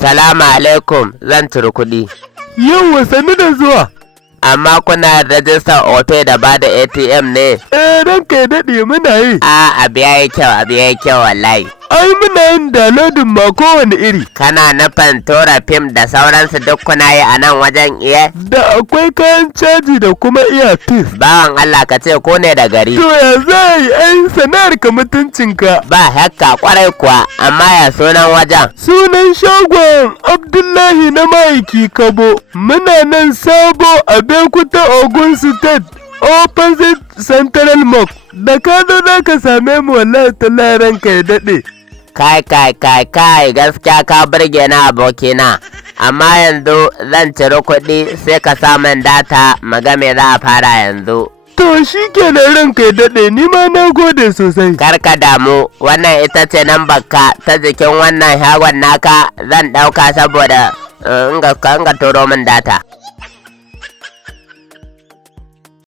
Salamu alaikum, zan ciri kuɗi. Yawwa sani da zuwa. Amma kuna rajistar auto da ba da ATM ne? Ranka ya daɗe muna yi. Abu ya yi kyau wallahi. Ai muna yin downloading ma kowane iri. Kana nufin tura fim da sauransu duk kuna yi a nan wajen iya? Da akwai kayan caji da kuma earpiece. Bawan Allah ka ce ko ne da gari. To ya za yi ai sana'ar ka mutuncinka. Ba haka kwarai kuwa, amma ya sunan wajen? Sunan shagon Abdullahi na Ma'aiki Kabo. Muna nan Sabo a Bekuta Ogun State, opposite Central Mosque. Da ka zo za ka same mu wallahi tallahi ranka ya daɗe. Kai gaskiya ka burge na abokina. Amma yanzu zan ciri kuɗi sai ka samun data maga me za a fara yanzu. To shi kenan ranka ya daɗe, ni ma na gode sosai. Kar ka damu, wannan ita ce nambarka ta jikin wannan shagon naka, zan ɗauka saboda in ga turo min data.